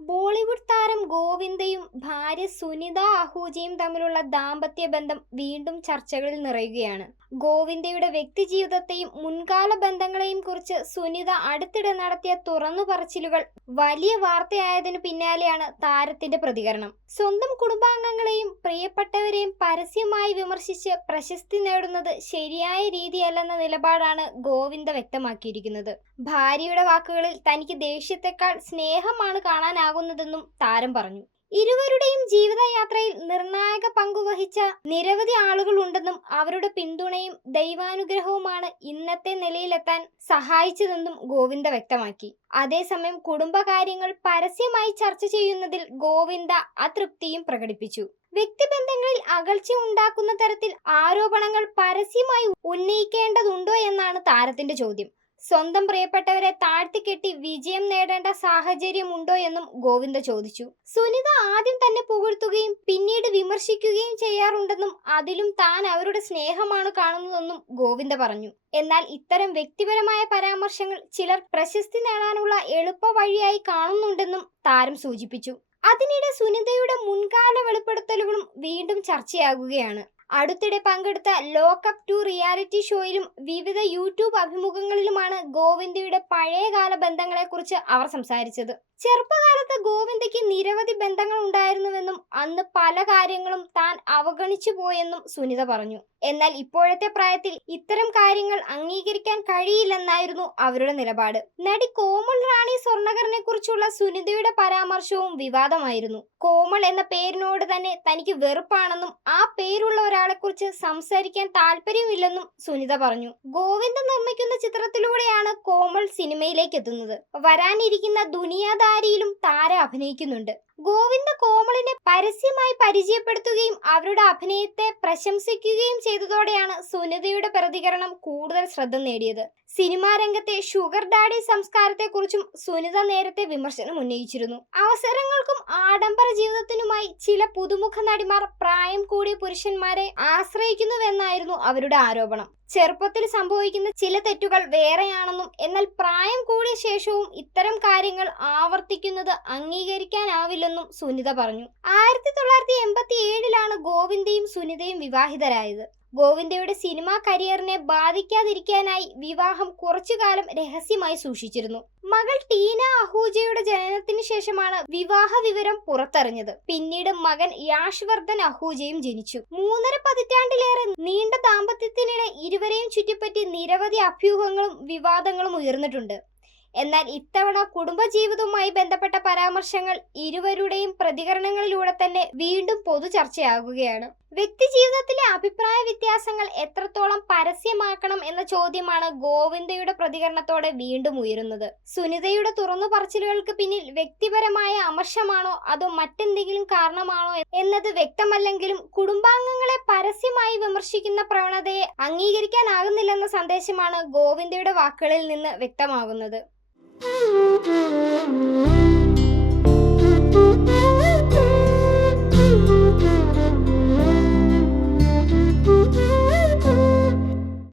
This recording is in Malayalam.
ബോളിവുഡ് താരം ഗോവിന്ദയും ഭാര്യ സുനിത അഹൂജയും തമ്മിലുള്ള ദാമ്പത്യ ബന്ധം വീണ്ടും ചർച്ചകളിൽ നിറയുകയാണ്. ഗോവിന്ദയുടെ വ്യക്തിജീവിതത്തെയും മുൻകാല ബന്ധങ്ങളെയും കുറിച്ച് സുനിത അടുത്തിടെ നടത്തിയ തുറന്നു പറച്ചിലുകൾ വലിയ വാർത്തയായതിനു പിന്നാലെയാണ് താരത്തിന്റെ പ്രതികരണം. സ്വന്തം കുടുംബാംഗങ്ങളെയും പ്രിയപ്പെട്ടവരെയും പരസ്യമായി വിമർശിച്ച് പ്രശസ്തി നേടുന്നത് ശരിയായ രീതിയല്ലെന്ന നിലപാടാണ് ഗോവിന്ദ വ്യക്തമാക്കിയിരിക്കുന്നത്. ഭാര്യയുടെ വാക്കുകളിൽ തനിക്ക് ദേഷ്യത്തെക്കാൾ സ്നേഹമാണ് കാണാനാകുന്നതെന്നും താരം പറഞ്ഞു. ഇരുവരുടെയും ജീവിതയാത്രയിൽ നിർണായക പങ്കുവഹിച്ച നിരവധി ആളുകൾ ഉണ്ടെന്നും അവരുടെ പിന്തുണയും ദൈവാനുഗ്രഹവുമാണ് ഇന്നത്തെ നിലയിലെത്താൻ സഹായിച്ചതെന്നും ഗോവിന്ദ വ്യക്തമാക്കി. അതേസമയം കുടുംബകാര്യങ്ങൾ പരസ്യമായി ചർച്ച ചെയ്യുന്നതിൽ ഗോവിന്ദ അതൃപ്തിയും പ്രകടിപ്പിച്ചു. വ്യക്തിബന്ധങ്ങളിൽ അകൽച്ച ഉണ്ടാക്കുന്ന തരത്തിൽ ആരോപണങ്ങൾ പരസ്യമായി ഉന്നയിക്കേണ്ടതുണ്ടോ എന്നാണ് താരത്തിന്റെ ചോദ്യം. സ്വന്തം പ്രിയപ്പെട്ടവരെ താഴ്ത്തിക്കെട്ടി വിജയം നേടേണ്ട സാഹചര്യമുണ്ടോ എന്നും ഗോവിന്ദ ചോദിച്ചു. സുനിത ആദ്യം തന്നെ പുകഴ്ത്തുകയും പിന്നീട് വിമർശിക്കുകയും ചെയ്യാറുണ്ടെന്നും അതിലും താൻ അവരുടെ സ്നേഹമാണ് കാണുന്നതെന്നും ഗോവിന്ദ പറഞ്ഞു. എന്നാൽ ഇത്തരം വ്യക്തിപരമായ പരാമർശങ്ങൾ ചിലർ പ്രശസ്തി നേടാനുള്ള എളുപ്പ വഴിയായി കാണുന്നുണ്ടെന്നും താരം സൂചിപ്പിച്ചു. അതിനിടെ സുനിതയുടെ മുൻകാല വെളിപ്പെടുത്തലുകളും വീണ്ടും ചർച്ചയാകുകയാണ്. അടുത്തിടെ പങ്കെടുത്ത ലോക്കപ്പ് 2 റിയാലിറ്റി ഷോയിലും വിവിധ യൂട്യൂബ് അഭിമുഖങ്ങളിലുമാണ് ഗോവിന്ദയുടെ പഴയകാല ബന്ധങ്ങളെക്കുറിച്ച് അവർ സംസാരിച്ചത്. ചെറുപ്പകാലത്ത് ഗോവിന്ദയ്ക്ക് നിരവധി ബന്ധങ്ങൾ ഉണ്ടായിരുന്നുവെന്നും അന്ന് പല കാര്യങ്ങളും താൻ അവഗണിച്ചു പോയെന്നും സുനിത പറഞ്ഞു. എന്നാൽ ഇപ്പോഴത്തെ പ്രായത്തിൽ ഇത്തരം കാര്യങ്ങൾ അംഗീകരിക്കാൻ കഴിയില്ലെന്നായിരുന്നു അവരുടെ നിലപാട്. നടി കോമൾ റാണി സ്വർണ്ണകറിനെ കുറിച്ചുള്ള സുനിതയുടെ പരാമർശവും വിവാദമായിരുന്നു. കോമൾ എന്ന പേരിനോട് തന്നെ തനിക്ക് വെറുപ്പാണെന്നും ആ പേരുള്ള ഒരാളെക്കുറിച്ച് സംസാരിക്കാൻ താല്പര്യമില്ലെന്നും സുനിത പറഞ്ഞു. ഗോവിന്ദ നിർമ്മിക്കുന്ന ചിത്രത്തിലൂടെയാണ് കോമൾ സിനിമയിലേക്ക് എത്തുന്നത്. വരാനിരിക്കുന്ന ദുനിയാദാരിയിലും താരം അഭിനയിക്കുന്നുണ്ട്. ഗോവിന്ദ കോമളിനെ പരസ്യമായി പരിചയപ്പെടുത്തുകയും അവരുടെ അഭിനയത്തെ പ്രശംസിക്കുകയും ചെയ്തതോടെയാണ് സുനിതയുടെ പ്രതികരണം കൂടുതൽ ശ്രദ്ധ നേടിയത്. സിനിമാ രംഗത്തെ ഷുഗർ ഡാഡി സംസ്കാരത്തെക്കുറിച്ചും സുനിത നേരത്തെ വിമർശനം ഉന്നയിച്ചിരുന്നു. അവസരങ്ങൾക്കും ആഡംബര ജീവിതത്തിനുമായി ചില പുതുമുഖ നടിമാർ പ്രായം കൂടിയ പുരുഷന്മാരെ ആശ്രയിക്കുന്നുവെന്നായിരുന്നു അവരുടെ ആരോപണം. ചെറുപ്പത്തിൽ സംഭവിക്കുന്ന ചില തെറ്റുകൾ വേറെയാണെന്നും എന്നാൽ പ്രായം കൂടിയ ശേഷവും ഇത്തരം കാര്യങ്ങൾ ആവർത്തിക്കുന്നത് അംഗീകരിക്കാനാവില്ലെന്നും സുനിത പറഞ്ഞു. 1987 ഗോവിന്ദയും സുനിതയും വിവാഹിതരായത്. ഗോവിന്ദയുടെ സിനിമാ കരിയറിനെ ബാധിക്കാതിരിക്കാനായി വിവാഹം കുറച്ചുകാലം രഹസ്യമായി സൂക്ഷിച്ചിരുന്നു. മകൾ ടീന അഹൂജയുടെ ജനനത്തിന് ശേഷമാണ് വിവാഹ വിവരം പുറത്തറിഞ്ഞത്. പിന്നീട് മകൻ യാഷ്വർദ്ധൻ അഹൂജയും ജനിച്ചു. 3.5 പതിറ്റാണ്ടിലേറെ നീണ്ട ദാമ്പത്യത്തിനിടെ ഇരുവരെയും ചുറ്റിപ്പറ്റി നിരവധി അഭ്യൂഹങ്ങളും വിവാദങ്ങളും ഉയർന്നിട്ടുണ്ട്. എന്നാൽ ഇത്തവണ കുടുംബജീവിതവുമായി ബന്ധപ്പെട്ട പരാമർശങ്ങൾ ഇരുവരുടെയും പ്രതികരണങ്ങളിലൂടെ തന്നെ വീണ്ടും പൊതു ചർച്ചയാകുകയാണ്. വ്യക്തിജീവിതത്തിലെ അഭിപ്രായ വ്യത്യാസങ്ങൾ എത്രത്തോളം പരസ്യമാക്കണം എന്ന ചോദ്യമാണ് ഗോവിന്ദയുടെ പ്രതികരണത്തോടെ വീണ്ടും ഉയരുന്നത്. സുനിതയുടെ തുറന്നു പറച്ചിലുകൾക്ക് പിന്നിൽ വ്യക്തിപരമായ അമർഷമാണോ അതോ മറ്റെന്തെങ്കിലും കാരണമാണോ എന്നത് വ്യക്തമല്ലെങ്കിലും കുടുംബാംഗങ്ങളെ പരസ്യമായി വിമർശിക്കുന്ന പ്രവണതയെ അംഗീകരിക്കാനാകുന്നില്ലെന്ന സന്ദേശമാണ് ഗോവിന്ദയുടെ വാക്കുകളിൽ നിന്ന് വ്യക്തമാകുന്നത്.